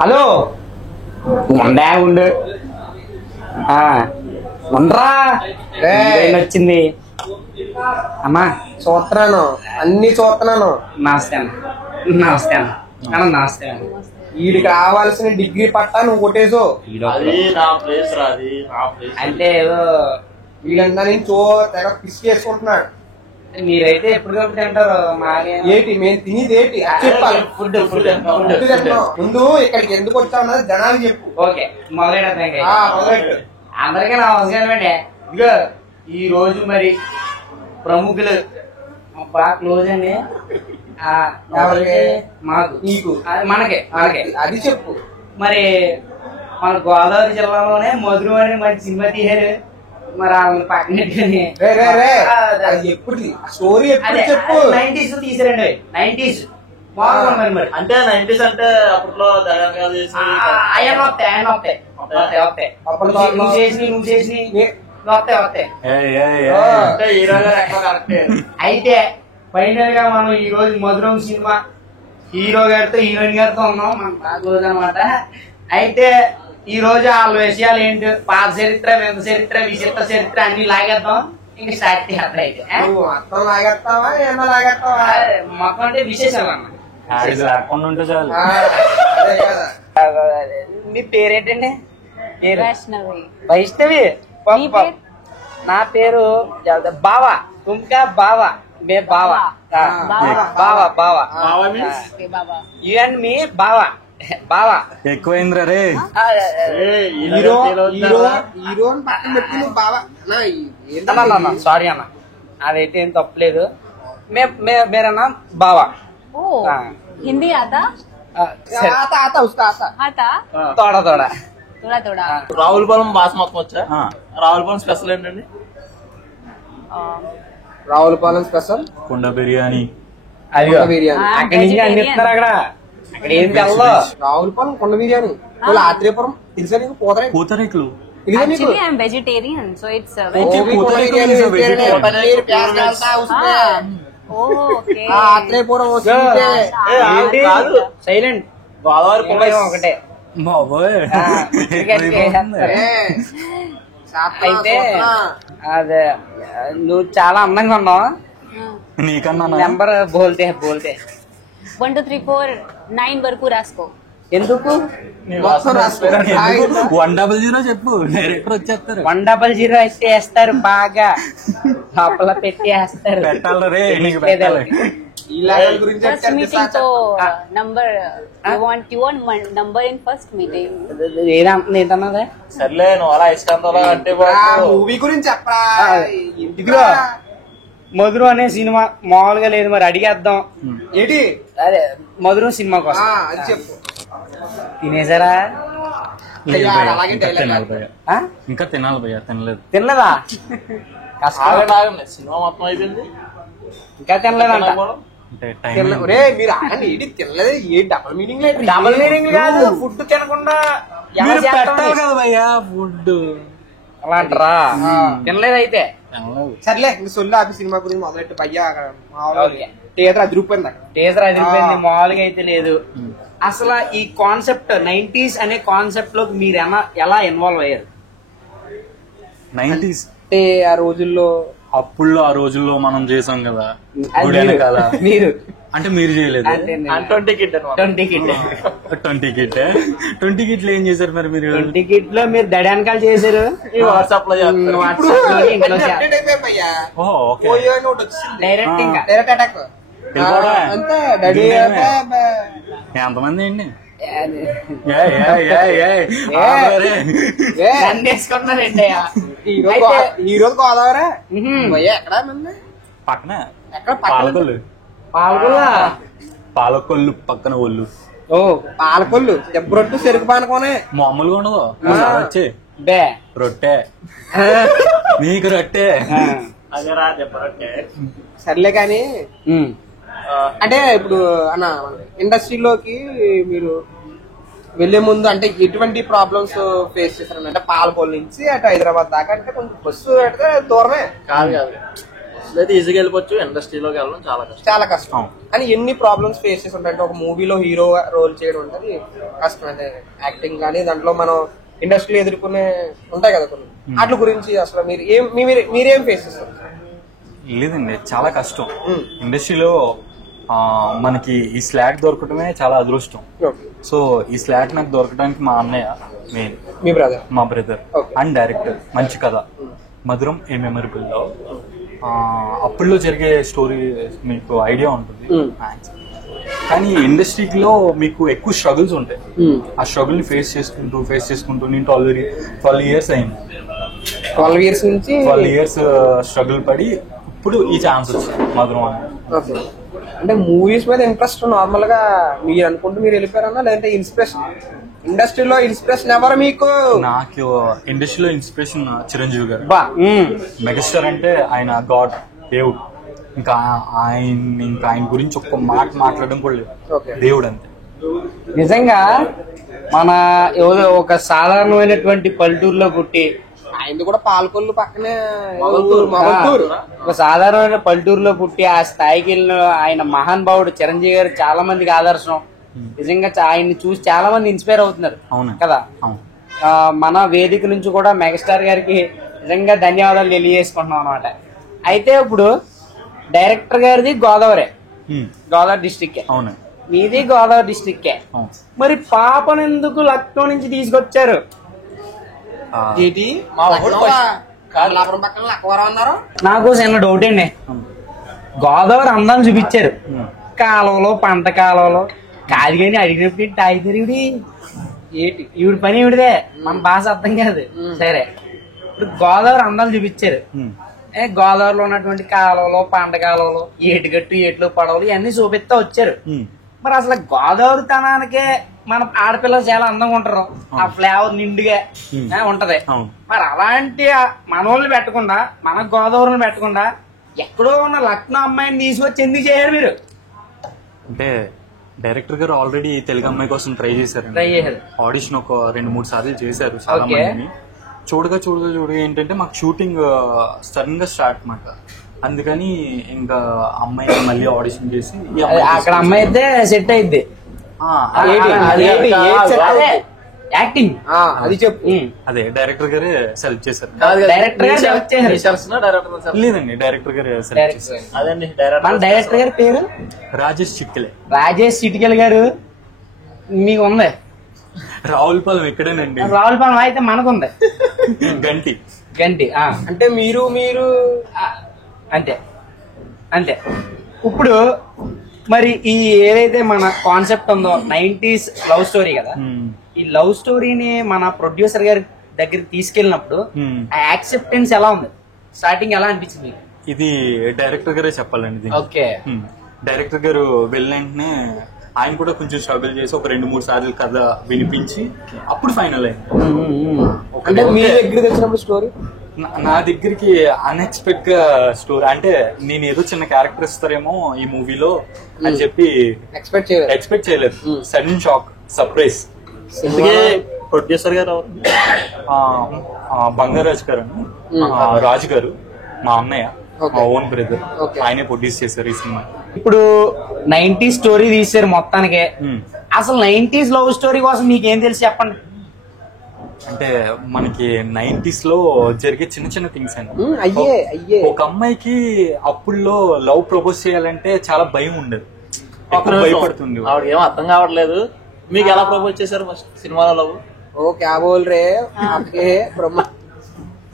Hello ఉండే ఉండు ఉండరా వచ్చింది అమ్మా. చూస్తున్నాను, అన్ని చూస్తున్నాను. నమస్తే అన్న. నమస్తే అన్న. నమస్తే అన్న. వీడికి కావాల్సిన డిగ్రీ పట్టా నువ్వు కొట్టేసో అంటే ఏదో వీళ్ళంతా నేను తెగ పిసి చేసుకుంటున్నాడు. మీరైతే ఎప్పటికప్పుడు తింటారు. ఏంటి మేము తినేది ఏంటి చెప్పాలి. ఫుడ్ ముందు ఇక్కడికి ఎందుకు వచ్చావు జనాలు చెప్పు. ఓకే మొదలెట్టు. అందరికీ నమస్కారం అండి. ఇదిగో ఈ రోజు మరి ప్రముఖులు బాగా క్లోజ్ అండి. మాకు నీకు మనకే మనకే అది చెప్పు. మరి మన గోదావరి జిల్లాలోనే మధురం అని మంచి సినిమా తీశారు. మరి ఆమె పక్కన ఎప్పుడు స్టోరీ ఎప్పుడు చెప్పు. 90s తీసారండి. 90s బాగుంది. మరి అంటే 90s అంటే అప్పట్లో ఆయన వస్తాయి నువ్వు చేసి వస్తాయి. అయితే ఫైనల్ గా మనం ఈ రోజు మధురం సినిమా హీరో గారితో హీరోయిన్ గారితో ఉన్నాం. మన రోజు అనమాట. అయితే ఈ రోజు వాళ్ళ విషయాలు ఏంటి, పాత చరిత్ర, వింత చరిత్ర, విచిత్ర చరిత్ర అన్ని లాగేద్దాం. ఇంక స్టార్ట్ చేద్దాం. అయితే మొత్తం లాగేస్తావా ఏమో లాగేస్తావా? మొత్తం అంటే విశేషాలు అన్న. ఉంటే చాలు. మీ పేరేంటండి? వైష్ణవి. వైష్ణవి. నా పేరు బావా. తుమ్కా బావా. మే బావా. బావా బావా. యూ అండ్ మీ బావా. బావా ఎక్కువైందిరా రే. హీరో అని పక్కన పెట్టి నువ్వు బావా. సారీ అన్న, అదైతే ఏం తప్పలేదు. మేరన్నా బావా. हिंदी आता आता తోడా తోడా थोड़ा थोड़ा రావులపాలెం భాష మొత్తం వచ్చా? రావులపాలెం స్పెషల్ ఏంటండి? రావులపాలెం స్పెషల్ కుండ బిర్యానీ. అది బిర్యానీ. అక్కడి నుంచి అందిస్తున్నారు. అక్కడ ఏం తెల్లో. రావులపాలెం కొండ బిర్యానీ. ఆత్రేయపురం తెలుసా నీకు? పూతరేకులు. actually I'm vegetarian so it's Atreyapuram silent. Godavari ఒకటే. బాబోయ్. అయితే అదే నువ్వు చాలా అందంగా ఉన్నావు. నీకన్నా నెంబర్ బోల్తే బోల్తే 1 2 3 4 9 వరకు రాసుకో. ఎందుకు? 100 చెప్పు, డైరెక్టర్ వచ్చేస్తారు. 100 అయితే వేస్తారు. బాగా లోపల పెట్టి వేస్తారు. పెట్టాలి రే. First meeting तो number you want number in first meeting. ఏదన్నదే సర్లే నువ్వు అలా ఇష్టంతో అంటే మూవీ గురించి చెప్పరా. ఇదిగో మధురం అనే సినిమా మామూలుగా లేదు. మరి అడిగేద్దాం. ఏంటి అదే మధురం సినిమా కోసం అది చెప్పు. తినేసారా? ఇంకా తినాలి భయ్యా, తినలేదు. తినలేదా? సినిమా మొత్తం అయిపోయింది, ఇంకా తినలేదంట. మీరు ఆగండి. ఏంటి తినలేదు? ఏ డబల్ మీనింగ్ లేదు. డబుల్ మీనింగ్ కాదు. ఫుడ్ తినకుండా పెట్టాలి కదా భయ్యా ఫుడ్. అలా అంటారా? తినలేదు అయితే. సర్లే ఇంక సొల్లు ఆపి సినిమా గురించి మొదలెట్టు. భయ్యా థియేటర్ అదిరిపోయింది. టీజర్ అదిరిపోయింది. మామూలుగా అయితే లేదు. అసలు ఈ కాన్సెప్ట్ 90s అనే కాన్సెప్ట్ లోకి మీరు ఎలా ఇన్వాల్వ్ అయ్యారు? 90s అంటే ఆ రోజుల్లో అప్పుల్లో ఆ రోజుల్లో మనం చేసాం కదా. మీరు అంటే మీరు చేయలేదు. 20 కిట్లు ఏం చేశారు మరి మీరు? 20 కిట్ లో మీరు దడానకాలు చేశారు. వాట్సాప్ లో డైరెక్ట్ ఇంకా డైరెక్ట్ అటాక్ అంతే. ఎంతమంది అండి? ఈ రోజు గోదావరి ఎక్కడ పక్కన ఎక్కడ పాలకొల్లు. పాలకొల్లు పక్కన ఒళ్ళు. ఓ పాలకొల్లు దెబ్బ రొట్టు చెరుకు పానకోనే మామూలుగా ఉండదు. వచ్చి బే రొట్టె నీకు రొట్టె. సర్లే కానీ అంటే ఇప్పుడు అన్న ఇండస్ట్రీలోకి మీరు వెళ్లే ముందు అంటే ఎటువంటి ప్రాబ్లమ్స్ ఫేస్ చేశారు? అంటే పాలకొల్లు నుంచి అటు హైదరాబాద్ దాకా అంటే కొంచెం బస్సు పెడితే దూరమే కాదు కాదు. అయితే ఈజీగా వెళ్ళిపోవచ్చు, ఇండస్ట్రీలోకి వెళ్ళడం చాలా కష్టం. చాలా కష్టం. కానీ ఎన్ని ప్రాబ్లమ్స్ ఫేస్ చేసి ఉంటాయంటే ఒక మూవీలో హీరో రోల్ చేయడం అంటే కష్టం. అంటే యాక్టింగ్ కానీ దాంట్లో మనం ఇండస్ట్రీలో ఎదుర్కొనే ఉంటాయి కదా కొన్ని, వాటి గురించి అసలు మీరేం ఫేస్ చేస్తారు? లేదండి, చాలా కష్టం. ఇండస్ట్రీలో మనకి ఈ స్లాట్ దొరకటమే చాలా అదృష్టం. సో ఈ స్లాట్ నాకు దొరకడానికి మా అన్నయ్య మెయిన్, మా బ్రదర్ అండ్ డైరెక్టర్. మంచి కథ మధురం ఏ మెమరబుల్ లో అప్పుల్లో జరిగే స్టోరీ మీకు ఐడియా ఉంటుంది. కానీ ఇండస్ట్రీలో మీకు ఎక్కువ స్ట్రగుల్స్ ఉంటాయి. ఆ స్ట్రగుల్ ని ఫేస్ చేసుకుంటూ నేను 12 years అయింది. 12 years నుంచి 12 years స్ట్రగుల్ పడి ఇప్పుడు ఈ ఛాన్స్ వచ్చింది మధురం అని. అంటే మూవీస్ మీద ఇంట్రెస్ట్ నార్మల్ గా మీరు అనుకుంటూ మీరు వెళ్ళిపోయారన్నా, లేదంటే ఇన్స్పిరేషన్ ఇండస్ట్రీలో ఇన్స్పిరేషన్ ఎవరు మీకు? నాకు ఇండస్ట్రీలో ఇన్స్పిరేషన్ చిరంజీవి గారు. మెగాస్టార్ అంటే ఆయన గాడ్, దేవుడు. ఇంకా ఆయన గురించి ఒక్క మాట మాట్లాడడం కూడా లేదు, దేవుడు అంతే. నిజంగా మన ఒక సాధారణమైనటువంటి పల్లెటూరులో పుట్టి, ఆయన కూడా పాలకొల్లు పక్కనే ఒక సాధారణమైన పల్లెటూరులో పుట్టి ఆ స్థాయికి వెళ్ళిన ఆయన మహానుభావుడు చిరంజీవి గారు చాలా మందికి ఆదర్శం. నిజంగా ఆయన్ని చూసి చాలా మంది ఇన్స్పైర్ అవుతున్నారు కదా. మన వేదిక నుంచి కూడా మెగాస్టార్ గారికి నిజంగా ధన్యవాదాలు తెలియజేసుకుంటున్నాం అనమాట. అయితే ఇప్పుడు డైరెక్టర్ గారిది గోదావరి డిస్ట్రిక్ట్, మీది గోదావరి డిస్ట్రిక్టే. మరి పాపను ఎందుకు లక్నో నుంచి తీసుకొచ్చారు? నాకు చిన్న డౌట్ అండి. గోదావరి అందాన్ని చూపించారు కాలంలో, పంట కాలంలో కాదు, కానీ అడిగినప్పుడు ఏంటి తాగుతారు ఈవిడి పని ఈవిడిదే, మన భాష అర్థం కాదు. సరే, ఇప్పుడు గోదావరి అందాలు చూపించారు. గోదావరిలో ఉన్నటువంటి కాలంలో, పంట కాలంలో ఏటిగట్టు, ఏట్లు, పడవలు ఇవన్నీ చూపిస్తా వచ్చారు. మరి అసలు గోదావరి తనానికే మన ఆడపిల్లలు చాలా అందంగా ఉంటారు, ఆ ఫ్లేవర్ నిండుగా ఉంటది. మరి అలాంటి మనోళ్ళని పెట్టకుండా, మన గోదావరిని పెట్టకుండా ఎక్కడో ఉన్న లక్నో అమ్మాయిని తీసుకొచ్చి ఎందుకు చేయరు మీరు? అంటే డైరెక్టర్ గారు ఆల్రెడీ తెలుగు అమ్మాయి కోసం ట్రై చేశారు. ఆడిషన్ ఒక 2-3 సార్లు చేశారు చాలా మందిని. చూడగా ఏంటంటే మాకు షూటింగ్ సడన్ గా స్టార్ట్ మాట. అందుకని ఇంకా అమ్మాయిని మళ్ళీ ఆడిషన్ చేసి అక్కడ అమ్మాయి అయితే సెట్ అయింది. యాక్టింగ్ అది చెప్పు. అదే డైరెక్టర్ గారే సెలెక్ట్ చేశారు. లేదండి, డైరెక్టర్ గారే సెలెక్ట్ చేశారు. డైరెక్టర్ గారి పేరు రాజేష్ చిట్కెల్ గారు. మీకు ఉంది రావులపాలెం ఎక్కడేనండి? రావులపాలెం అయితే మనకుంది గంటి. అంటే మీరు అంతే. ఇప్పుడు మరి ఈ ఏదైతే మన కాన్సెప్ట్ ఉందో 90s లవ్ స్టోరీ కదా, ఈ లవ్ స్టోరీని మన ప్రొడ్యూసర్ గారి దగ్గరికి తీసుకెళ్ళినప్పుడు ఆ యాక్సెప్టెన్స్ ఎలా ఉంది? స్టార్టింగ్ ఎలా అనిపించింది? ఇది డైరెక్టర్ గారే చెప్పాలండి. ఓకే, డైరెక్టర్ గారు వెళ్ళిన ఆయన కూడా కొంచెం స్ట్రగుల్ చేసి ఒక 2-3 సార్లు కథ వినిపించి అప్పుడు ఫైనల్ అయింది. అంటే మీ దగ్గరికి వచ్చినప్పుడు స్టోరీ నా దగ్గరికి అన్ఎక్స్పెక్ట్ గా స్టోరీ, అంటే నేను ఏదో చిన్న క్యారెక్టర్ ఇస్తారేమో ఈ మూవీలో అని చెప్పి ఎక్స్పెక్ట్ చేయలేదు. Sudden shock, surprise. ప్రొడ్యూసర్ గారు బంగారాజు గారు, రాజు గారు మా అన్నయ్య, మా ఓన్ బ్రదర్, ఆయనే ప్రొడ్యూస్ చేశారు ఈ సినిమా. ఇప్పుడు 90s స్టోరీ తీశారు మొత్తానికి. అసలు 90s లవ్ స్టోరీ కోసం మీకేం తెలిసి చెప్పండి? అంటే మనకి 90s లో జరిగే చిన్న థింగ్స్ అండి. ఒక అమ్మాయికి అప్పుల్లో లవ్ ప్రపోజ్ చేయాలంటే చాలా భయం ఉండదు, భయపడుతుంది. ఆవిడకి ఏం అర్థం కావట్లేదు. మీకు ఎలా ప్రపోజ్ చేశారు ఫస్ట్ సినిమాలో లవ్? ఓ క్యా బోల్ రే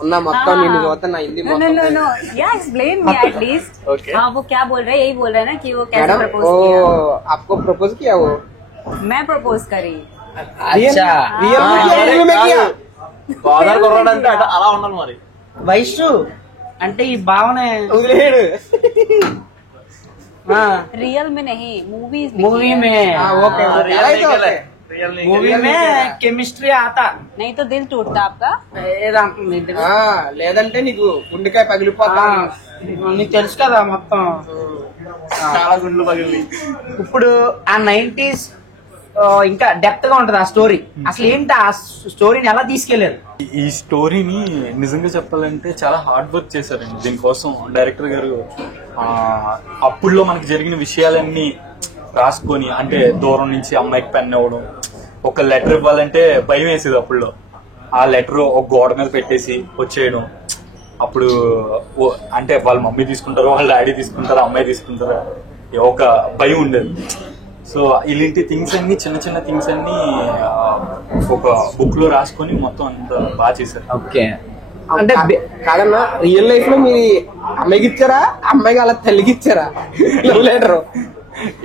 उन्ना मक्का नहीं होता ना हिंदी नो नो नो या एक्सप्लेन मी एटलीस्ट हाँ वो क्या बोल रहे हैं, यही बोल रहे हैं ना कि वो कैसे प्रपोज किया। आपको प्रपोज किया वो? मैं प्रपोज करी। अच्छा रियल में किया? ఫాదర్ కొరడంటే అలా ఉండాలి మరి। వైషు అంటే ఈ భావన వదిలేడు। रियल में नहीं मूवी में ओके मूवी में केमिस्ट्री आता नहीं तो दिल टूटता आपका లేదంటే నీకు గుండెకాయ పగిలిపోతా నీకు తెలుసు కదా మొత్తం చాలా గుండెలు పగిలి। ఇప్పుడు ఆ 90s ఇంకా డెప్త్ గా ఉంటది ఆ స్టోరీ. అసలు ఏంటి ఆ స్టోరీని ఎలా తీసుకెళ్లారు? ఈ స్టోరీని నిజంగా చెప్పాలంటే చాలా హార్డ్ వర్క్ చేశారండి దీనికోసం డైరెక్టర్ గారు. అప్పుడులో మనకి జరిగిన విషయాలన్నీ రాసుకొని, అంటే దూరం నుంచి అమ్మాయికి పెన్ ఇవ్వడం, ఒక లెటర్ ఇవ్వాలంటే భయం వేసేది అప్పుడులో. ఆ లెటర్ ఒక గోడ మీద పెట్టేసి వచ్చేయడం. అప్పుడు అంటే వాళ్ళ మమ్మీ తీసుకుంటారు, వాళ్ళ డాడీ తీసుకుంటారు, అమ్మాయి తీసుకుంటారు, ఒక భయం ఉండేది. సో ఇలాంటి థింగ్స్ అన్ని, చిన్న చిన్న థింగ్స్ అన్ని ఒక బుక్ లో రాసుకొని మొత్తం అంత బాగా చేశారు. ఓకే. అంటే కాదన్నా, రియల్ లైఫ్ లో మీ అమ్మాయికి ఇచ్చారా, అమ్మాయికి అలా తల్లికి ఇచ్చారా లవ్ లెటర్?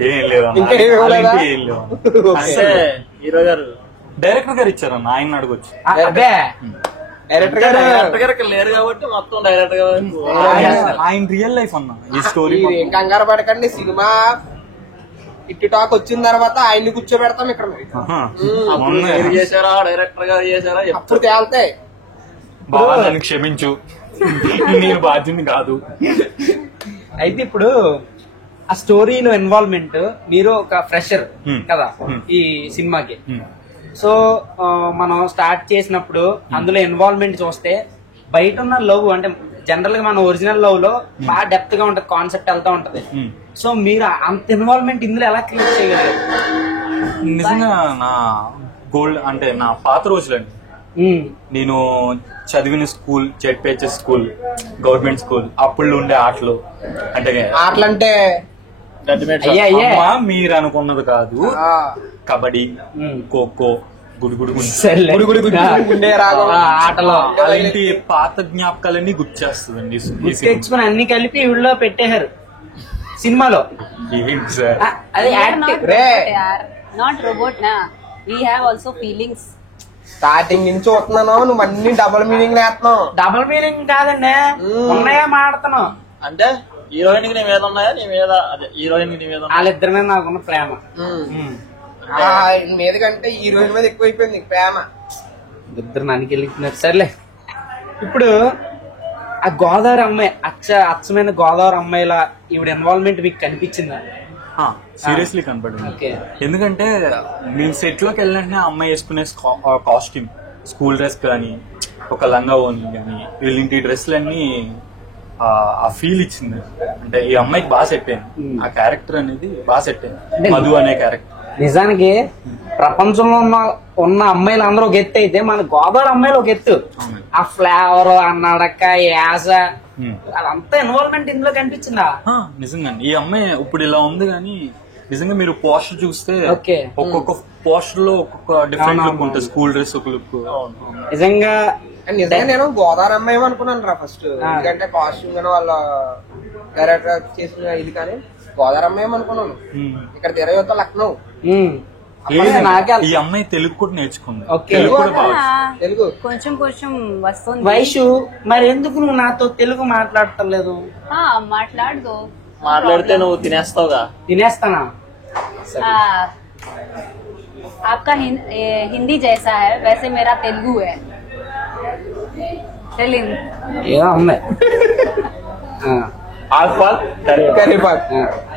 ఏం లేదు, ఇంకా ఏం ఇవ్వలేదా? ఏం లేవు. అంటే హీరో గారు డైరెక్టర్ గారు ఇచ్చారన్న, ఆయన అడగొచ్చు. అబ్బే డైరెక్టర్ గారు డైరెక్టర్ గారు ఇక్కడ లేరు కాబట్టి మొత్తం డైరెక్టర్ గారు ఆయన రియల్ లైఫ్ అన్న ఈ స్టోరీ. ఏం కంగారు పడకండి, సినిమా ఇట్టి టాక్ వచ్చిన తర్వాత ఆయన్ని కూర్చోబెడతాం ఇక్కడ. మీరు చేశారా, డైరెక్టర్ గారు చేశారా అప్పుడు తేల్తాయి. బాగా నన్ను క్షమించు, నేను బాధ్యత కాదు. అయితే ఇప్పుడు ఆ స్టోరీలో ఇన్వాల్వ్మెంట్, మీరు ఒక ఫ్రెషర్ కదా ఈ సినిమాకి. సో మనం స్టార్ట్ చేసినప్పుడు అందులో ఇన్వాల్వ్మెంట్ చూస్తే బయట ఉన్న లవ్, అంటే జనరల్ గా మన ఒరిజినల్ లవ్ లో బాగా డెప్త్ గా ఉంటది, కాన్సెప్ట్ వెళ్తా ఉంటది. సో మీరు అంత ఇన్వాల్వ్మెంట్ ఇందులో ఎలా క్రియేట్ చేయగలరు? నిజంగా నా గోల్డ్ అంటే నా పాత రోజులండి. నేను చదివిన school ZPHS school, government school, అప్పుడు ఉండే ఆటలు. అంటే ఆటలంటే మీరు అనుకున్నది కాదు, కబడ్డీ, ఖోఖో, గుడిగుడి ఆటలో అలాంటి పాత జ్ఞాపకాలన్నీ గుర్తు చేస్తుందండి. తెచ్చుకుని అన్ని కలిపి ఊళ్ళో పెట్టేశారు సినిమాలో. ఏంటి సార్ అది నాట్ రోబోట్ నా, we have also feelings. Starting నుంచి చూస్తున్నాను, నువ్వు అన్ని డబుల్ మీనింగ్ వేస్తున్నావు. డబుల్ మీనింగ్ కాదండి, ఉన్నాయా మాడుతున్నావు. అంటే హీరోయిన్ కి నీ మీద ఉన్నాయా, నీ మీద అదే హీరోయిన్ కి నీ మీద వాళ్ళిద్దరి మీద నాకున్న ప్రేమ మీద కంటే హీరోయిన్ మీద ఎక్కువైపోయింది ప్రేమ. ఇద్దరు నన్ను వెళ్ళిపోతున్నారు. సర్లే, ఇప్పుడు ఆ గోదావరి అమ్మాయి అచ్చమైన గోదావరి అమ్మాయిలా ఈవిడ ఇన్వాల్వ్మెంట్ మీకు కనిపించిందా? సీరియస్లీ కనపడింది. ఎందుకంటే మేము సెట్ లోకి వెళ్ళినట్టే అమ్మాయి వేసుకునే కాస్ట్యూమ్, స్కూల్ డ్రెస్ కానీ, ఒక లంగా ఓని కానీ, వీళ్ళంటి డ్రెస్లన్నీ ఆ ఫీల్ ఇచ్చింది. అంటే ఈ అమ్మాయికి బాగా సెట్ అయింది, ఆ క్యారెక్టర్ అనేది బాగా సెట్ అయింది, మధు అనే క్యారెక్టర్. నిజానికి ప్రపంచంలో ఉన్న అమ్మాయిలు అందరూ ఒక ఎత్తు అయితే మన గోదావరి అమ్మాయిలు ఒక ఎత్తు. ఆ ఫ్లేవర్, ఆ నడక, యాస, అదంతా ఇన్వాల్వ్మెంట్ ఇందులో కనిపించిందా? నిజంగా ఈ అమ్మాయి ఇప్పుడు ఇలా ఉంది, కానీ నిజంగా మీరు పోస్టర్ చూస్తే ఒక్కొక్క పోస్టర్ లో ఒక్కొక్క డిఫరెంట్ లుక్ ఉంటుంది. స్కూల్ డ్రెస్ ఒక లుక్. నిజంగా నేను గోదావరి అమ్మాయి అనుకున్నాను రా ఫస్ట్, ఎందుకంటే కాస్ట్యూమ్ కానీ వాళ్ళ క్యారెక్టర్ చేసిన ఇది, కానీ గోదావరి అమ్మాయి అనుకున్నాను. ఇక్కడ తిరగత లక్నో. ఈ అమ్మాయి తెలుగు కూడా నేర్చుకుంది. తెలుగు కొంచెం కొంచెం వస్తుంది. వైషు, మరి ఎందుకు నువ్వు నాతో తెలుగు మాట్లాడటలేదు? మాట్లాడదు. మాట్లాడితే నువ్వు తినేస్తావుగా. తినేస్తానా? आपका हिंदी जैसा है वैसे मेरा तेलुगु है.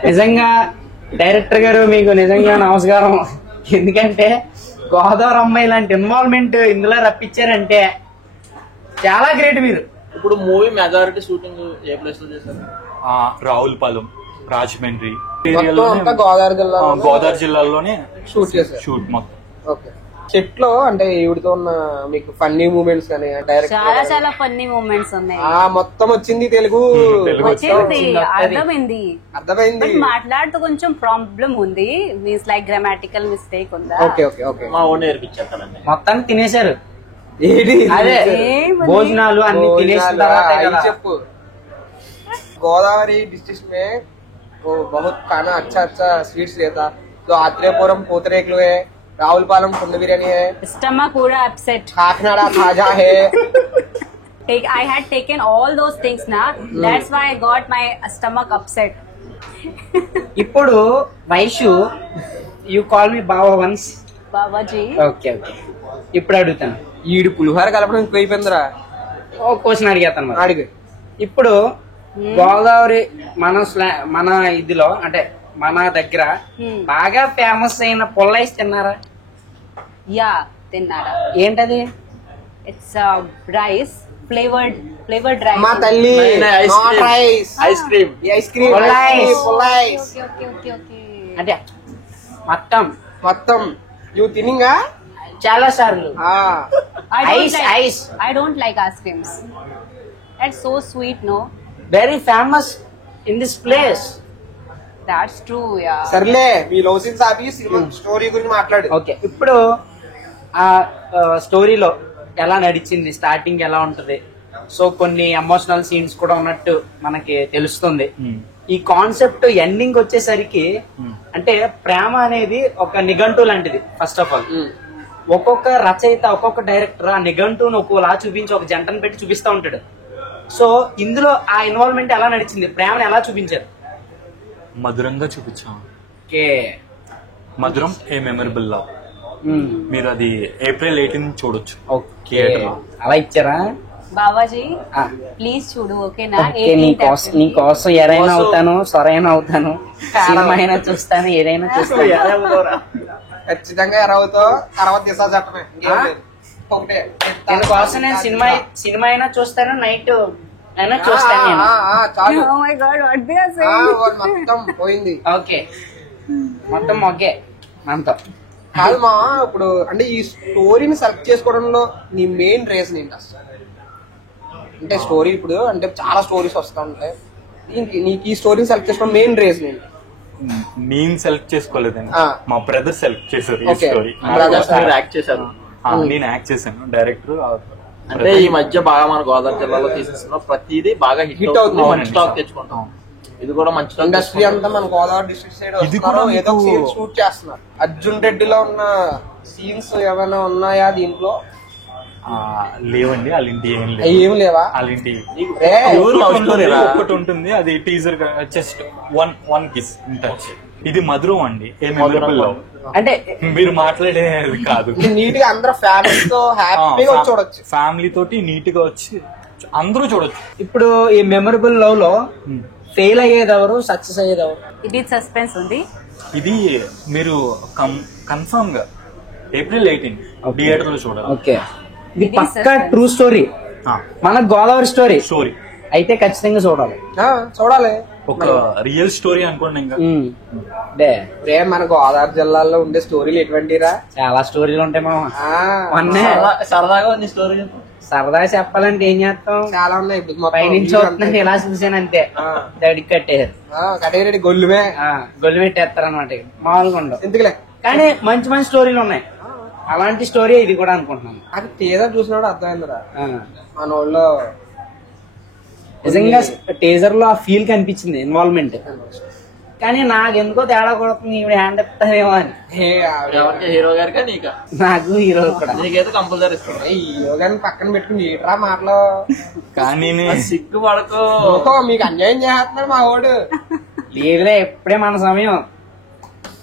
నిజంగా డైరెక్టర్ గారు మీకు నిజంగా నమస్కారం. ఎందుకంటే గోదావరి అమ్మాయి లాంటి ఇన్వాల్వ్మెంట్ ఇందులో రప్పించారంటే చాలా గ్రేట్ మీరు. ఇప్పుడు మూవీ మెజారిటీ షూటింగ్ ఏ ప్లేస్ లో చేశారు? రావులపాలెం, రాజమండ్రి, గోదావరి జిల్లాలోనే షూట్ చేశారు. షూట్ మొత్తం. సెట్ లో అంటే ఈవిడతో ఉన్న మీకు ఫన్నీ మూమెంట్స్ కానీ, చాలా చాలా ఫన్నీ మూమెంట్స్ ఉన్నాయి. మొత్తం వచ్చింది తెలుగు, అర్థమైంది. మాట్లాడుతూ కొంచెం ప్రాబ్లం ఉంది, మీన్స్ లైక్ గ్రామాటికల్ మిస్టేక్ ఉందా? మా ఓన్ నేర్పించేస్తానండి. మొత్తాన్ని తినేశారు. అదే భోజనాలు అన్ని తినేసిన తర్వాత చెప్పు. गोदावरी डिस्ट्रिक्ट में वो बहुत खाना अच्छा अच्छा स्वीट्स रहता, तो आत्रेयपुरम पोतरेकलू है, राहुलपालम कुंड बिरयानी है, स्टमक पूरा अपसेट, काकनाडा खाजा है. I had taken all those things na, that's why I got my stomach upset. ఇప్పుడు వైషు, you call me బావా వన్స్. బావాజీ. Okay okay. ఇప్పుడు అడుగుతాను, ఈడు పులిహోర కలపడం ఎక్కువైపోయిందిరా. ఓ క్వశ్చన్ అడిగేస్తాను మరి. అడిగి. ఇప్పుడు గోదావరి మన ఇదిలో అంటే మన దగ్గర బాగా ఫేమస్ అయిన పుల్లైస్ తిన్నారా? యా తిన్నారా? ఏంటది? It's rice flavoured rice. మా తల్లి ఐస్ క్రీమ్ పుల్లైస్ ఓకే ఓకే ఓకే. అంటే మొత్తం నువ్వు తినింగా చాలా సార్లు. Ice I don't like ice creams. That's so sweet, no? Very famous in this place. That's true, yeah. సర్లే మీ లవ్ సీన్స్ ఆపి సినిమా స్టోరీ గురించి మాట్లాడు. ఓకే, ఇప్పుడు ఆ స్టోరీలో ఎలా నడిచింది, స్టార్టింగ్ ఎలా ఉంటది, సో కొన్ని ఎమోషనల్ సీన్స్ కూడా ఉన్నట్టు మనకి తెలుస్తుంది. ఈ కాన్సెప్ట్ ఎండింగ్ వచ్చేసరికి అంటే ప్రేమ అనేది ఒక నిఘంటు లాంటిది. ఫస్ట్ ఆఫ్ ఆల్ ఒక్కొక్క రచయిత ఒక్కొక్క డైరెక్టర్ ఆ నిఘంటును ఒక్కోలా చూపించి ఒక జంటను పెట్టి చూపిస్తా ఉంటాడు. సో ఇందులో ఆ ఇన్వాల్వ్మెంట్ ఎలా నడిచింది, ప్రేమను ఎలా చూపించారు? మధురంగా చూపించాం. ఓకే, మధురం ఏ మెమరబుల్ లవ్. మీరు అది April 18 చూడొచ్చు. ఓకే, అలా ఇచ్చారా? బాబాజీ ప్లీజ్ చూడు, ఓకేనా? నీకోసం ఎరైనా అవుతాను, సరైన అవుతాను, సినిమా అయినా చూస్తాను, ఏదైనా చూస్తాను. ఖచ్చితంగా ఎరవుతావు. తర్వాత దిశా చట్టమే ఒకటే. దీనికోసం నేను సినిమా అయినా చూస్తాను, నైట్ అయినా చూస్తాను నేను. చాలు. Oh my God, what they are saying? మొత్తం పోయింది. ఓకే, మొత్తం ఓకే మనతో కాదు మా. ఇప్పుడు అంటే ఈ స్టోరీని సెలెక్ట్ చేసుకోవడంలో నీ మెయిన్ రీజన్ ఏంటి అసలు? అంటే స్టోరీ ఇప్పుడు అంటే చాలా స్టోరీస్ వస్తా ఉంటాయి, నీకు ఈ స్టోరీని సెలెక్ట్ చేసుకోవడం మెయిన్ రీజన్ ఏంటి? నేను సెలెక్ట్ చేసుకోలేదండి, మా బ్రదర్ సెలెక్ట్ చేశారు ఈ Okay. స్టోరీ. మీరు యాక్ట్ చేశారు. నేను యాక్ట్ చేశాను, డైరెక్టర్. అంటే ఈ మధ్య బాగా మన గోదావరి జిల్లాలో తీసేస్తున్న ప్రతిదీ బాగా హిట్ అవుతుంది, మంచి స్టాక్ తెచ్చుకుంటాం. ఇది కూడా మంచి స్టాక్. ఇండస్ట్రీ అంతా మన గోదావరి డిస్ట్రిక్ట్ సైడ్ ఇది కూడా ఏదో సీన్ షూట్ చేస్తున్నారు. అర్జున్ రెడ్డిలో ఉన్న సీన్స్ ఏమైనా ఉన్నాయా దీంట్లో? లేవండి, అలాంటి ఏం లేవా? అలాంటి రే, ఒకటి ఉంటుంది, అది teaser just one kiss touch. ఇది మధురం అండి, ఏ మెమరబుల్ లవ్. అంటే మీరు మాట్లాడేది కాదు. నీట్ గా అందరూ ఫ్యామిలీతో హ్యాపీగా చూడొచ్చు. ఫ్యామిలీ తోటి నీట్ గా వచ్చి అందరూ చూడొచ్చు. ఇప్పుడు ఈ మెమరబుల్ లవ్ లో ఫెయిల్ అయ్యేది ఎవరు, సక్సెస్ అయ్యేది ఎవరు? ఇది సస్పెన్స్ ఉంది. ఇది మీరు కన్ఫర్మ్ గా April 18 థియేటర్ లో చూడాలి. ఓకే, ఇది పక్కా ట్రూ స్టోరీ, మన గోదావరి స్టోరీ. అయితే ఖచ్చితంగా చూడాలి. చూడాలి. ఒక రియల్ స్టోరీ అనుకోండి. ఇంకా రే, మన గోదావరి జిల్లాలో ఉండే స్టోరీలు ఎటువంటిరా? చాలా స్టోరీలు ఉంటాయి మామ. సరదాగా ఉంది స్టోరీ. సరదాగా చెప్పాలంటే ఏం చేస్తాం, చాలా ఉన్నాయి. ఇప్పుడు పైనుంచి వస్తున్నాను, ఇలా చూసాను అంతే, దడికి కట్టేశారు. కటేరెడ్డి గొల్లుమే గొల్లు పెట్టేస్తారు అనమాట, మామూలుగా ఉండవు. ఎందుకులే, కానీ మంచి మంచి స్టోరీలు ఉన్నాయి. అలాంటి స్టోరీ ఇది కూడా అనుకుంటున్నాను. అది టీజర్ చూసినాడు అర్థమైందిరా. మన ఊళ్ళో నిజంగా టీజర్ లో ఆ ఫీల్ కనిపించింది, ఇన్వాల్వ్మెంట్. కానీ నాకెందుకో తేడా కొడుతుంది, ఈవిడ హ్యాండ్ ఎత్తారేమో అని. హీరో గారికా నీకా? నాకు హీరో కూడా. నీకైతే కంపల్సరీ ఇస్తున్నా. ఈ యోగాన్ని పక్కన పెట్టుకుని ఏట్రా మాటలు. కానీ సిగ్గు పడకో, మీకు అన్యాయం చేస్తున్నాడు మా వాడు. లేదులే, ఎప్పుడే మన సమయం,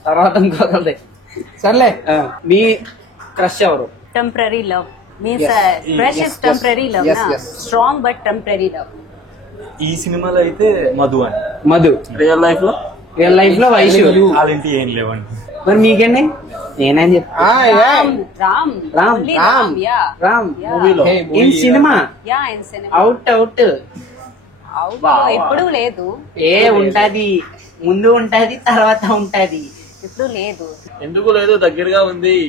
తర్వాత ఇంకోది. సర్లే, మీ క్రష్ ఎవరు? Temporary love means crush is temporary love, strong but temporary love. ఈ సినిమాలో అయితే మధు అని. మధు. రియల్ లైఫ్ లో వైషు. అలాంటి ఏం లేవండి. మరి మీకండి? నేనేం చెప్తా, రామ్ మూవీలో ఇన్ సినిమా అవుట్ ఎప్పుడు లేదు. ఉంటది, ముందు ఉంటది, తర్వాత ఉంటది. ఇప్పుడు లేదు. ఎందుకు లేదు, దగ్గరగా ఉంది.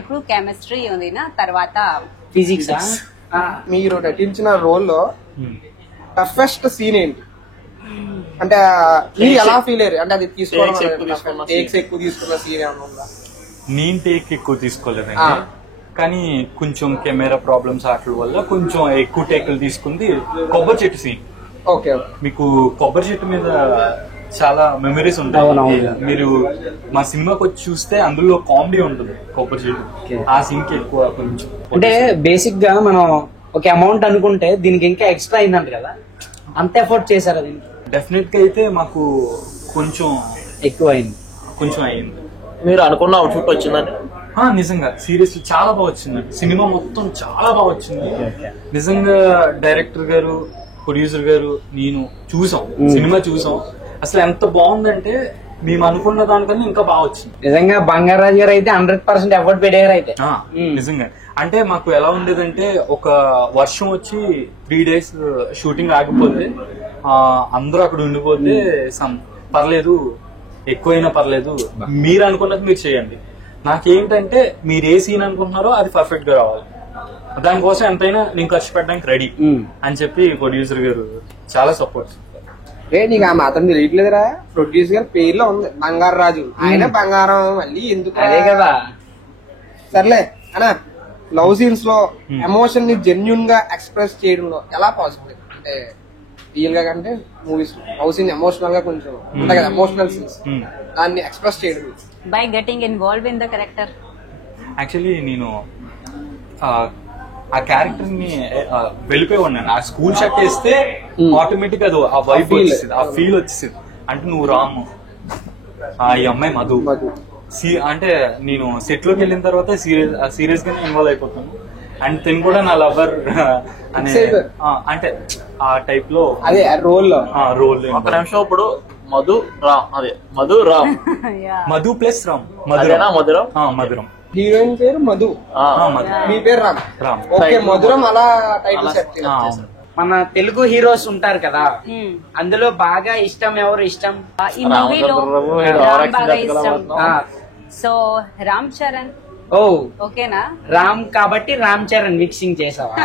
ఇప్పుడు కెమిస్ట్రీ ఉంది నా, తర్వాత ఫిజిక్స్. మీరు నటించిన రోల్లో టఫెస్ట్ సీన్ ఏంటి? అంటే మీరు ఎలా ఫీల్ అయ్యారు? అంటే అది తీసుకోవడం టేక్స్ ఎక్కువ తీసుకున్న సీన్ ఏమన్నా ఉందా? నేను టేక్ ఎక్కువ తీసుకోలేదండి, కానీ కొంచెం కెమెరా ప్రాబ్లమ్స్ వాటి వల్ల కొంచెం ఎక్కువ టేకులు తీసుకుంది కొబ్బరి చెట్టు సీన్. ఓకే, మీకు కొబ్బరి చెట్టు మీద చాలా మెమరీస్ ఉంటాయి. మీరు మా సినిమాకి వచ్చి చూస్తే అందులో కామెడీ ఉంటుంది కొబ్బరి చెట్టు. ఆ సీన్ కి ఎక్కువ కొంచెం అంటే బేసిక్ గా మనం ఒక అమౌంట్ అనుకుంటే దీనికి ఇంకా ఎక్స్ట్రా అయిందంట కదా, అంత ఎఫర్ట్ చేశారు దీనికి? డెఫినెట్ గా అయితే మాకు కొంచెం ఎక్కువ అయింది, కొంచెం అయింది. మీరు అనుకున్న అవుట్ఫిట్ వచ్చిందని? నిజంగా సీరియస్లీ చాలా బాగా వచ్చింది. సినిమా మొత్తం చాలా బాగా వచ్చింది. నిజంగా డైరెక్టర్ గారు, ప్రొడ్యూసర్ గారు, నేను చూసాం, సినిమా చూసాం. అసలు ఎంత బాగుందంటే మేము అనుకున్న దానికన్నా ఇంకా బాగా వచ్చింది. నిజంగా బంగారాజు గారు అయితే 100% ఎఫర్ట్ పెట్టారు అయితే. నిజంగా అంటే మాకు ఎలా ఉండేదంటే ఒక వర్షం వచ్చి 3 days షూటింగ్ ఆగిపోతే అందరూ అక్కడ ఉండిపోతే పర్లేదు ఎక్కువైనా పర్లేదు మీరు అనుకున్నది మీరు చేయండి, నాకేంటంటే మీరు ఏ సీన్ అనుకుంటున్నారో అది పర్ఫెక్ట్ గా రావాలి, దానికోసం ఎంతైనా నేను ఖర్చు పెట్టడానికి రెడీ అని చెప్పి ప్రొడ్యూసర్ గారు చాలా సపోర్ట్. నీకు ఆ మాత్రం తెలియట్లేదురా, ప్రొడ్యూసర్ గారి పేర్లో ఉంది బంగారు రాజు, ఆయన బంగారం మళ్ళీ ఎందుకు? అదే కదా. సర్లే అన్నా, లవ్ సీన్స్ లో ఎమోషన్ ని జెన్యున్ గా ఎక్స్ప్రెస్ చేయడంలో ఎలా పాసిబుల్? అంటే రియల్ గా కంటే మూవీస్ లవ్ సీన్ ఎమోషనల్ గా కొంచెం ఉంటాయి కదా, ఎమోషనల్ సీన్స్, దాన్ని ఎక్స్ప్రెస్ చేయడం by getting involve in the character. Actually నేను ఆ క్యారెక్టర్ ని వెళ్ళిపోయి ఉన్నాను. ఆ స్కూల్ షర్ట్ వేస్తే ఆటోమేటిక్ అది ఆ వైబ్ వచ్చేసింది, ఆ ఫీల్ వచ్చేసింది. అంటే నువ్వు రాము, ఈ అమ్మాయి మధు, అంటే నేను సెట్ లోకి వెళ్ళిన తర్వాత సీరియస్ గానే ఇన్వాల్వ్ అయిపోతాను. అండ్ తిని కూడా నా లవర్ అనే అంటే ఆ టైప్ లో అదే రోల్ ఒక నిమిషం. ఇప్పుడు మధు రామ్, అదే మధు రామ్, మధు ప్లస్ రామ్, మధురం. హీరోయిన్ పేరు మధు, మీ పేరు రామ్. ఓకే, మధురం అలా టైటిల్ సెట్ చేశారు. మన తెలుగు హీరోస్ ఉంటారు కదా, అందులో బాగా ఇష్టం ఎవరు? ఇష్టం ఈ మూవీలో రామ్ బాగా ఇష్టం. సో రామ్ చరణ్. ఓ ఓకేనా? రామ్ కాబట్టి రామ్ చరణ్ మిక్సింగ్ చేసావా?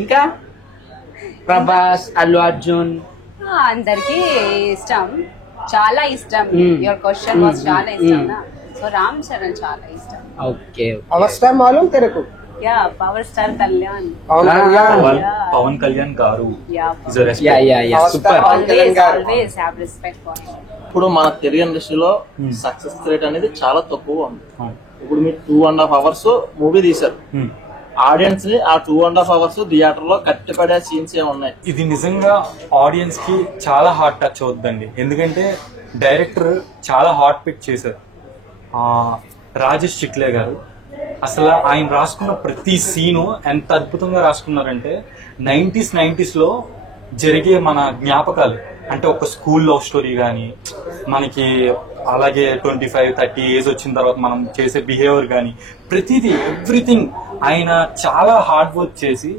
ఇంకా ప్రభాస్, అల్లు అర్జున్ అందరికి ఇష్టం, చాలా ఇష్టం. యువర్ క్వశ్చన్ వాస్ చాలా ఇష్టం నా. సో రామ్ చరణ్ చాలా ఇష్టం. ఓకే, పవర్ స్టార్ మాలూమ్ తెరకు. Yeah, power star Kalyan, Pavan Kalyan గారు. Always have respect for him. ఇప్పుడు మన తెలుగు ఇండస్ట్రీలో సక్సెస్ రేట్ అనేది చాలా తక్కువ ఉంది. ఇప్పుడు మీరు 2.5 hours మూవీ తీశారు, ఆడియన్స్ ని ఆ 2.5 hours థియేటర్ లో కట్టిపడే సీన్స్ ఏ ఉన్నాయి. ఇది నిజంగా ఆడియన్స్ కి చాలా హార్ట్ టచ్ అవుతుందండి. ఎందుకంటే డైరెక్టర్ చాలా హార్ట్ పిక్ చేశారు, రాజేష్ చిక్లే గారు. అసలు ఆయన రాసుకున్న ప్రతి సీను ఎంత అద్భుతంగా రాసుకున్నారంటే 90s లో జరిగే మన జ్ఞాపకాలు, అంటే ఒక స్కూల్ లవ్ స్టోరీ కానీ, మనకి అలాగే 25-30 ఏజ్ వచ్చిన తర్వాత మనం చేసే బిహేవియర్ కానీ, ప్రతిదీ ఎవ్రీథింగ్ ఆయన చాలా హార్డ్ వర్క్ చేసి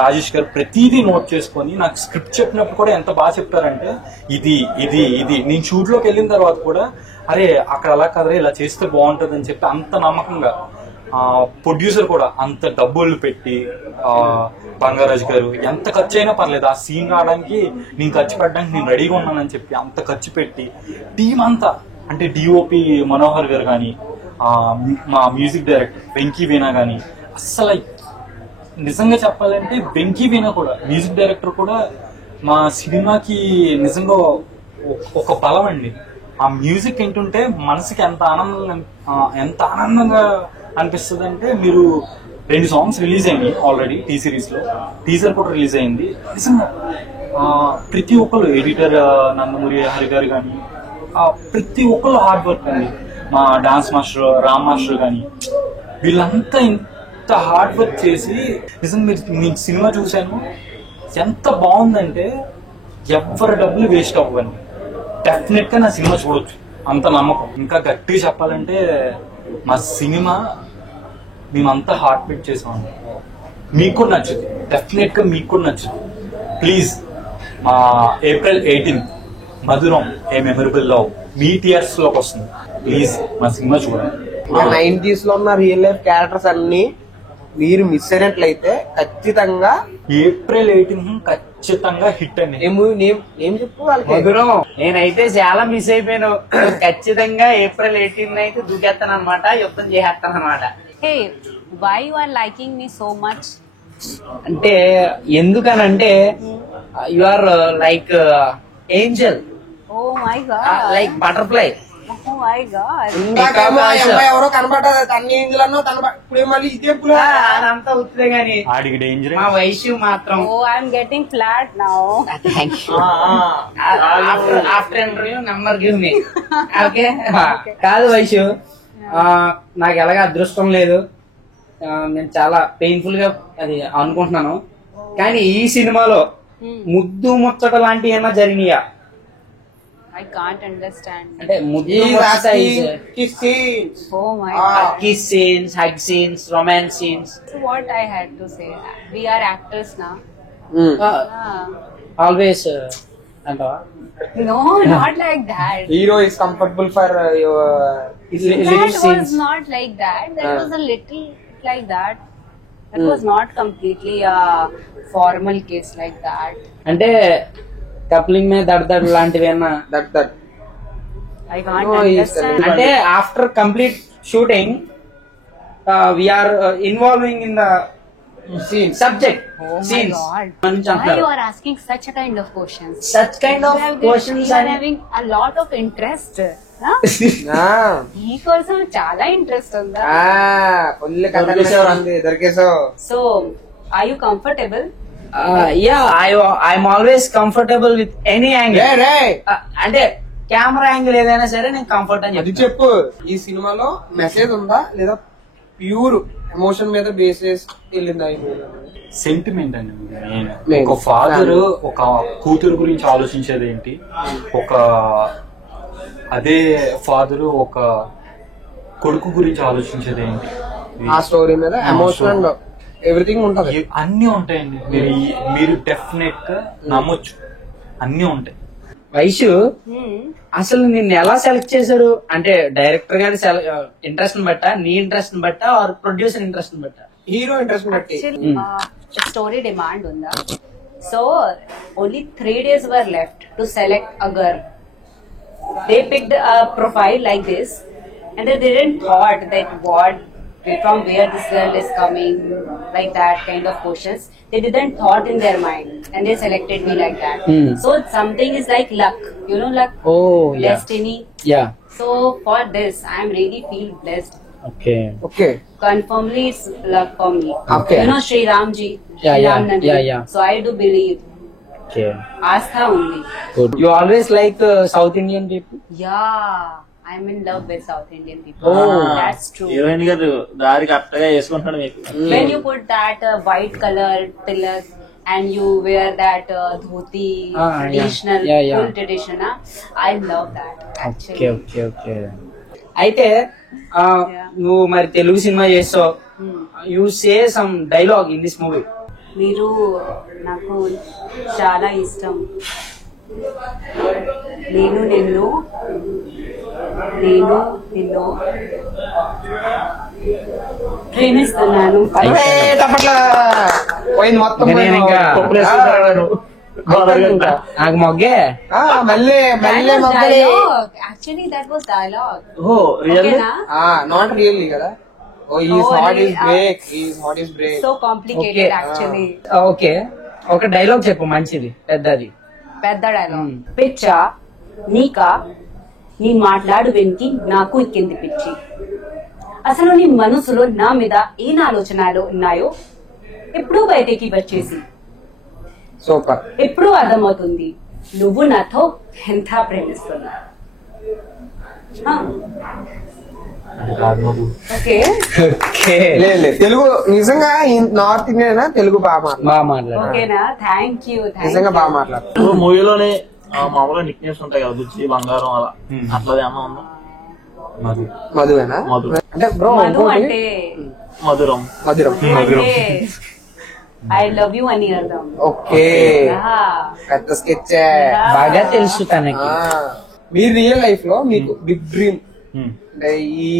రాజేష్ గారు ప్రతిదీ నోట్ చేసుకొని నాకు స్క్రిప్ట్ చెప్పినప్పుడు కూడా ఎంత బాగా చెప్తారంటే ఇది ఇది ఇది నేను షూట్ లోకి వెళ్ళిన తర్వాత కూడా అరే అక్కడ అలా కదరే ఇలా చేస్తే బాగుంటుంది అని చెప్పి అంత నమ్మకంగా, ప్రొడ్యూసర్ కూడా అంత డబ్బులు పెట్టి బంగారాజు గారు ఎంత ఖర్చు అయినా పర్లేదు ఆ సీన్ రావడానికి నేను ఖర్చు పెట్టడానికి నేను రెడీగా ఉన్నానని చెప్పి అంత ఖర్చు పెట్టి టీం అంతా, అంటే డిఓపి మనోహర్ గారు కానీ, మా మ్యూజిక్ డైరెక్టర్ వెంకీ వీణా కానీ, అస్సలు నిజంగా చెప్పాలంటే వెంకీ వీణా కూడా మ్యూజిక్ డైరెక్టర్ కూడా మా సినిమాకి నిజంగా ఒక బలం అండి. ఆ మ్యూజిక్ వింటుంటే మనసుకి ఎంత ఆనందంగా అనిపిస్తుంది అంటే, మీరు 2 songs రిలీజ్ అయింది ఆల్రెడీ టీ సిరీస్ లో, టీజర్ కూడా రిలీజ్ అయింది. నిజంగా ప్రతి ఒక్కరు ఎడిటర్ నందమూరి హరి గారు కానీ ప్రతి ఒక్కరు హార్డ్ వర్క్ అండి. మా డాన్స్ మాస్టర్ రామ్ మాస్టర్ కానీ వీళ్ళంతా ఇంత హార్డ్ వర్క్ చేసి నిజంగా మీకు సినిమా చూశాను, ఎంత బాగుందంటే ఎవరి డబ్బులు వేస్ట్ అవ్వండి, డెఫినెట్ గా నా సినిమా చూడొచ్చు, అంత నమ్మకం. ఇంకా గట్టిగా చెప్పాలంటే మా సినిమా మేమంతా హార్ట్ బీట్ చేసాము, మీకు కూడా నచ్చుతుంది, డెఫినెట్ గా మీకు కూడా నచ్చుతుంది. ప్లీజ్ మా April 18th మధురం ఏ మెమరబుల్ లవ్ మీ థియేటర్స్ లోకి వస్తుంది, ప్లీజ్ మా సినిమా చూడండి. 90s లో ఉన్న రియల్ లైఫ్ క్యారెక్టర్స్ అన్ని మీరు మిస్ అయినట్లయితే ఖచ్చితంగా April 18th ఖచ్చితంగా హిట్ అండి. ఏం చెప్పు వాళ్ళకి? మధురం నేనైతే చాలా మిస్ అయిపోయాను. ఖచ్చితంగా April 18th అయితే దూకేస్తాను అనమాట, యుద్ధం చేసేస్తాను అనమాట. Hey, why you are liking me so much? అంటే ఎందుకనంటే you are like angel, oh my God, like butterfly. Oh my God, ఎవరో కనబడ్డది అన్ని ఏంజలన్నో ఇప్పుడు మళ్ళీ ఇదే అదంతా అవుతుంది కానీ ఆడికి డేంజర్. మా వయసు మాత్రం oh I'm getting flat now. After interview number give me. Okay, కాదు వయసు, నాకు ఎలాగ అదృష్టం లేదు, నేను చాలా పెయిన్ఫుల్ గా అది అనుకుంటున్నాను. కానీ ఈ సినిమాలో ముద్దు ముచ్చట లాంటి ఏమైనా జరిగినాయా I can't understand. అంటే ముద్దు size, kiss scenes. Oh my god. Kiss scenes, hug scenes, romance scenes. So what I had to say, we are actors now. Always అంటావా? No, not like that. Hero is comfortable for That was not like that. That was a little like that. That was not completely a formal case like that. అంటే coupling మీద దడ్ లాంటివి ఏమన్నా? That I can't No, understand. అంటే after complete shooting we are involving in the scene subject Oh my scenes. god. Why you are asking such a kind of questions? Such kind of questions You are అని having a lot of interest. Huh? ఈ కోసం చాలా interest ఉందా? Full కథ దొరికేసావు. So, are you comfortable? I'm always comfortable with any angle. అంటే camera angle ఏదైనా సరే నేను కంఫర్ట్ అని అది చెప్తాను. చెప్పు, ఈ సినిమాలో మెసేజ్ ఉందా లేదా ప్యూర్ ఎమోషన్ మీద బేసిస్ వెళ్ళిందా ఈ మూవీ? సెంటిమెంట్ అండి మెయిన్. Main. ఒక ఫాదర్ ఒక కూతురు గురించి ఆలోచించేది ఏంటి, ఒక అదే ఫాదర్ ఒక కొడుకు గురించి ఆలోచించేది ఏంటి, ఆ స్టోరీ మీద ఎమోషన్ అండ్ ఎవ్రీథింగ్ ఉంటది. అన్ని ఉంటాయండి. మీరు డెఫినెట్ గా నమ్మొచ్చు, అన్ని ఉంటాయి. వైషు అసలు నిన్ను ఎలా సెలెక్ట్ చేశారు? అంటే డైరెక్టర్ గారి ఇంట్రెస్ట్ బట్టా, నీ ఇంట్రెస్ట్ బట్టా, ఆర్ ప్రొడ్యూసర్ ఇంట్రెస్ట్ బట్టా? హీరో ఇంట్రెస్ట్ బట్టి. Actually, story demand ఉందా? So, only 3 days were left to select a girl. They picked a profile like this, and they didn't thought that from where this girl is coming, like that kind of questions. They didn't thought in their mind, and they selected me like that. So something is like luck, you know, luck, destiny. Yeah. So for this, I am really feel blessed. Okay. Okay. Confirmly, it's luck for me. Okay. You know Sri Ramji. Yeah, Sri yeah, Ram Nandi. yeah, yeah. So I do believe. Okay. Astha only. Good. You always like South Indian people? Yeah, I'm in love with South Indian people. Oh. That's true. Heroine గారు దారి correct గా వేసుకుంటాడు మీకు. When you put that white color tilak and you wear that dhoti, traditional, Yeah. full tradition, I love that actually. Okay. అయితే నువ్వు మరి Telugu cinema చేస్తావు, you say some dialogue in this movie. మీరు నాకు చాలా ఇష్టం. నేను నిన్ను ప్రేమిస్తున్నాను. పోయింది మొత్తం. నేను ఇంకా నాకు మొగ్గే. మళ్ళీ మొగ్గలే. Actually, that was dialogue. Oh really? Okay, na? Not really కదా. Oh is hot is break, is hot is break. So complicated actually. Okay, ఒక డైలాగ్ చెప్పు మంచిది, పెద్దది. పెద్ద డైలాగ్. పిచ్చా నీకా, నీ మాట్లాడు వెంకి నాకు ఎక్కింది పిచ్చి. అసలు నీ మనసులో నా మీద ఏం ఆలోచనలు ఉన్నాయో ఎప్పుడూ బయటికి వచ్చేసి సూపర్. ఎప్పుడూ అర్థమవుతుంది నువ్వు నాతో ఎంత ప్రేమిస్తున్నా. ఓకే, లేదు తెలుగు నిజంగా నార్త్ ఇండియన్ తెలుగు బాగా మాట్లాడు. ఓకేనా? Thank you. నిజంగా బాగా మాట్లాడు. ఇప్పుడు మూవీలోనే మామూలుగా నిక్ నేమ్స్ ఉంటాయి కదా, బుజ్జి, బంగారం, అలా అట్లా ఏమన్నా ఉందా? మధువేనా? మధు అంటే బ్రో మధు అంటే మధురం. మధురం. ఐ లవ్ యూ అని అర్థం. ఓకే, పెద్ద స్కెచ్. బాగా తెలుసు తనకి. మీ రియల్ లైఫ్ లో మీకు బిగ్ డ్రీమ్ అంటే ఈ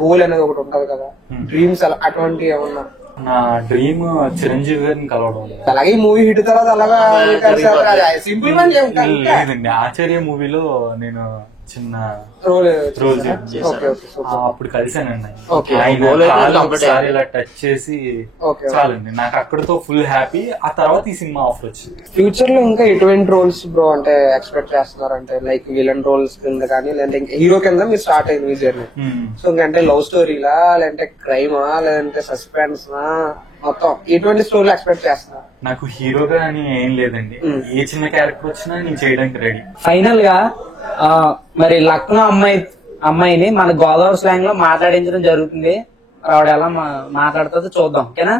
గోల్ అనేది ఒకటి ఉంటది కదా, డ్రీమ్స్ అటువంటి ఏమన్నా? నా డ్రీమ్ చిరంజీవి గారిని కలవడం. అలాగే ఈ మూవీ హిట్ తర్వాత అలాగా సింపుల్ గా లేదండి, ఆచార్య మూవీలో నేను చిన్న రోల్ అప్పుడు కలిసానండి. ఒకసారి ఇలా టచ్ చేసి చాలండి, నాకు అక్కడితో ఫుల్ హ్యాపీ. ఆ తర్వాత ఈ సినిమా ఆఫర్ వచ్చింది. ఫ్యూచర్ లో ఇంకా ఎటువంటి రోల్స్ బ్రో అంటే ఎక్స్పెక్ట్ చేస్తున్నారు? అంటే లైక్ విలన్ రోల్స్ కింద కానీ, లేదంటే హీరో కింద మీరు స్టార్ట్ అయింది మీ జర్నీ. సో ఇంకంటే లవ్ స్టోరీలా, లేదంటే క్రైమా, లేదంటే సస్పెన్స్, మొత్తం ఎటువంటి స్టోరీలు ఎక్స్పెక్ట్ చేస్తున్నారు? నాకు హీరోగా అని ఏం లేదండి, ఏ చిన్న క్యారెక్టర్ వచ్చినా నేను చేయడానికి రెడీ. ఫైనల్ గా మరి లక్నో అమ్మాయిని మన గోదావరి స్లాంగ్ లో మాట్లాడించడం జరుగుతుంది. ఆవిడ ఎలా మాట్లాడుతుందో చూద్దాం, ఓకేనా?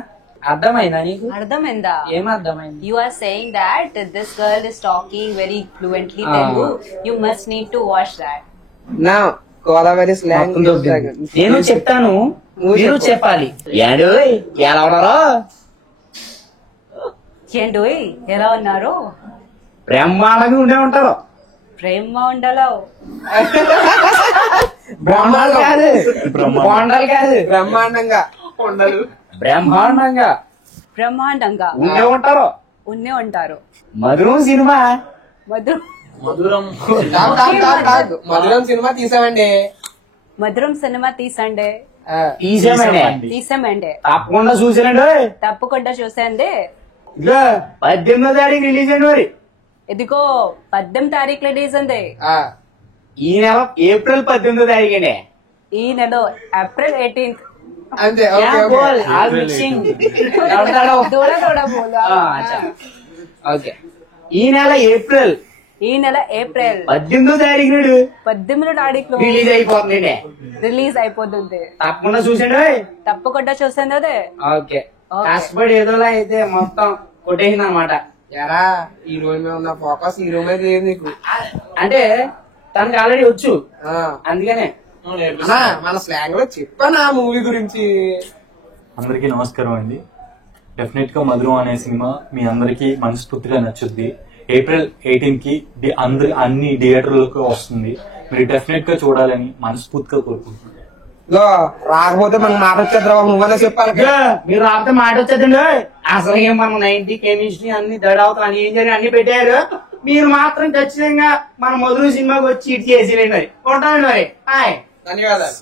అర్థమైందా నీకు? అర్థమైందా? ఏం అర్థమైంది? You are saying that this girl is talking very fluently Telugu. You must need to watch that. నా గోదావరి స్లాంగ్ నేను చెప్తాను, మీరు చెప్పాలి. ఏండు ఎలా ఉన్నారో? ఏంటోయ్ ఎలా ఉన్నారు? బ్రహ్మాండంగా ఉండే ఉంటారు. ప్రేమ ఉండలో బ్రహ్మాండం కాదు, బొండలు కాదు, బ్రహ్మాండంగా బ్రహ్మాండంగా బ్రహ్మాండంగా ఉండే ఉంటారు. ఉన్నే ఉంటారు. మధురం సినిమా మధురం మధురం సినిమా తీసామండి. మధురం సినిమా తీసండి. తీసామండి. తప్పకుండా చూసానండి. తప్పకుండా చూసండి. ఇదిగో 18వ తారీఖు రిలీజ్ అండి. మరి ఇదిగో 18 తారీఖు రిలీజ్ అండి. ఈ నెల ఏప్రిల్ 18వ తారీఖు అండి. ఈ నెల ఏప్రిల్ 18th. అంతే. ఓకే. ఈ నెల ఏప్రిల్ 18వ తారీఖు నాడు 18వ తారీఖు రిలీజ్ అయిపోతుంది. రిలీజ్ అయిపోతుంది. తప్పకుండా చూసండి. తప్పకుండా చూసాను అదే. ఓకే. కష్టపడి ఏదోలా అయితే మొత్తం కొట్టేసింది అనమాట. ఎరా ఈ రోజు మీద ఉన్న ఫోకస్ ఈ రోజు మీద లేదు నీకు. అంటే తనకి ఆల్రెడీ వచ్చు, అందుకనే మన స్లాంగ్ లో చెప్పాను ఆ మూవీ గురించి. అందరికీ నమస్కారం అండి. డెఫినెట్ గా మధురం అనే సినిమా మీ అందరికి మనస్ఫూర్తిగా నచ్చుద్ది. ఏప్రిల్ 18 కి అన్ని థియేటర్లకు వస్తుంది. మీరు డెఫినెట్ గా చూడాలని మనస్ఫూర్తిగా కోరుకుంటున్నాను. రాకపోతే మనకు మాట వచ్చేద్దా నువ్వనే చెప్పాలి. మీరు రాకపోతే మాట వచ్చేదండి. అసలు ఏం మనం 90 కెమిస్ట్రీ అన్ని దడవుతాం అని ఏం జరిగి అన్ని పెట్టారు. మీరు మాత్రం ఖచ్చితంగా మన మధుర సినిమాకి వచ్చి ఇటు చేసేయండి. మరి ఉంటామండి. మరి హాయ్, ధన్యవాదాలు.